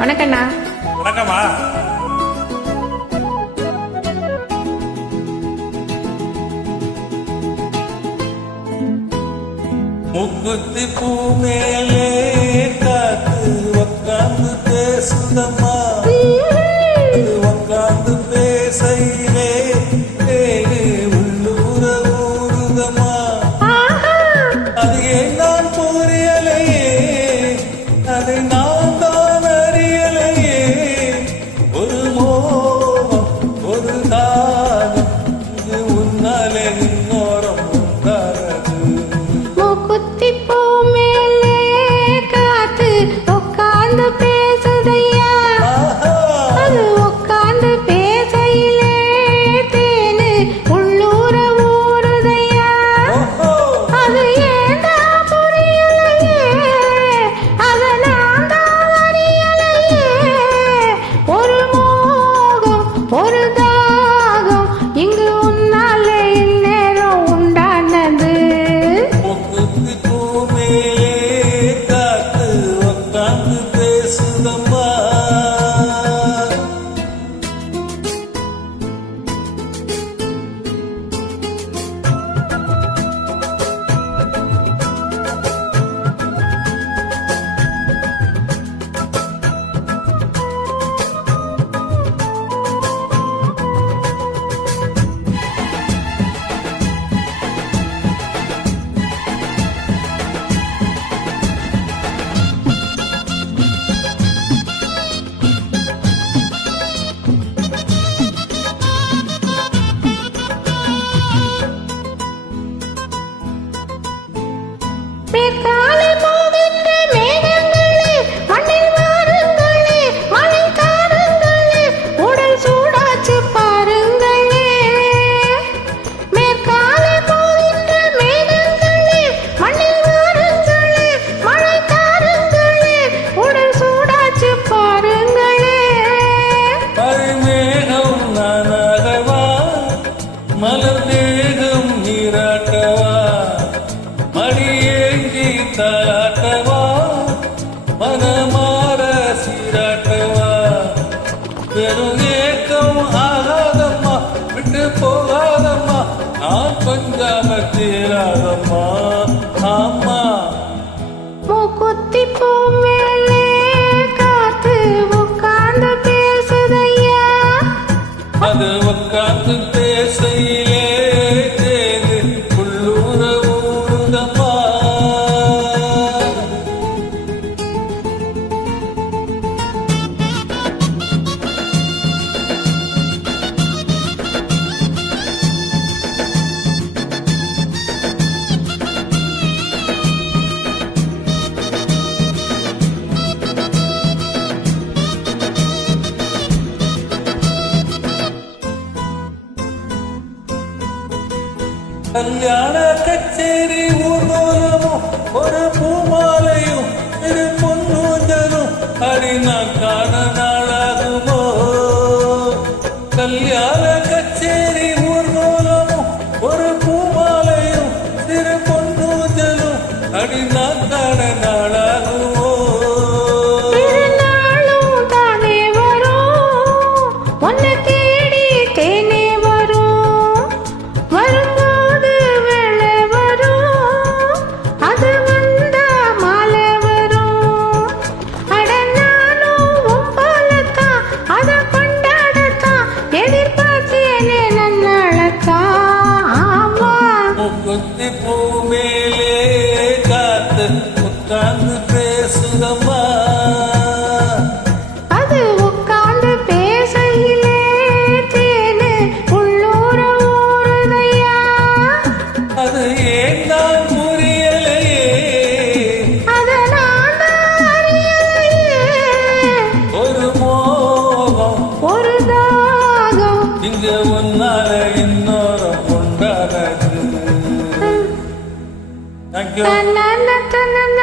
வணக்கண்ணா. வணக்கம்மா. முக்குத்தி பூ மேலே காத்து உக்காந்து பேசுதம்மா, உக்காந்து பேசையிலே உள்ளூர ஊருதம்மா. அது ஏன் நான் புரியலையே, அதை நான் தான் அறியலையே. ஒரு மோகம் ஒரு தாகம் இது உன்னாலே இன்னோரம் உண்டானது. மூக்குத்தி பூ மேலே காத்து உட்கார்ந்து பேசுதையா, அது உட்கார்ந்து பேசையிலே தேனு உள்ளூர ஊறுதையா. அது ஏண்டா புரியலையே, அதை நான் தான் அறியலையே. ஒரு மோகம் ஒரு தாகம் இங்கு உன்னாலே இந்நேரம் உண்டானது. முக்குத்தி பூ மேலே காத்து உக்காந்து பேசுதம்மா. மேற்காலை போகின்ற மேகங்களே, மண்ணில் வாருங்களே, மழை தாருங்களே, உடல் சூடாச்சு பாருங்களே. மேற்காலை போகின்ற மேகங்களே, மண்ணில் வாருங்களே, மழை தாருங்களே, உடல் சூடாச்சு பாருங்களே. பரிமேகம் நானாகவா, மலர் தேகம் நீராட்டவா, மடியேங்கி தாளாட்டவா, மனமாற சீராட்டவா. பெரும் ஏக்கம் ஆகாதம்மா, விட்டு போகாதம்மா, நான் கொஞ்சாம தீராதம்மா. ஆமா மூக்குத்தி பூ மேலே காத்து உட்கார்ந்து பேசுதையா, அது உட்காந்து பேசையிலே தேது உள்ளூர ஊருதம்மா. கல்யாண கச்சேரி ஊர்வலமும் ஒரு பூமாலையும் இரு பொன்னூஞ்சலும் அடி நான் காண நாளாகுமோ. கல்யாண கச்சேரி ஊர்வலமும் ஒரு பூமாலையும் சிறு பொன்னூஞ்சலும் அடி நான் காண நாளாகுமோ. திருநாளும் தானே வரும், உன்னை தேடி தேனே வரும். வரும்போது வேளை வரும், அது வந்தா மாலை வரும். அட நானும் உன் போலத்தான், அதை கொண்டாடத்தான் எதிர்பார்த்தேனே நன்னாளத்தான். ஆமா முக்குத்தி பூ மேலே காத்து உட்கார்ந்து பேசுதம்மா, அது உட்கார்ந்து பேசையிலே தேனு உள்ளூர ஊறுதையா. அது ஏன் நான் புரியலையே, அதை நான் தான் அறியலையே. ஒரு மோகம் ஒரு தாகம் இங்க உன்னால இன்னொரு உண்டானது. தேங்க்யூ. தன்னன்ன தன்னன்ன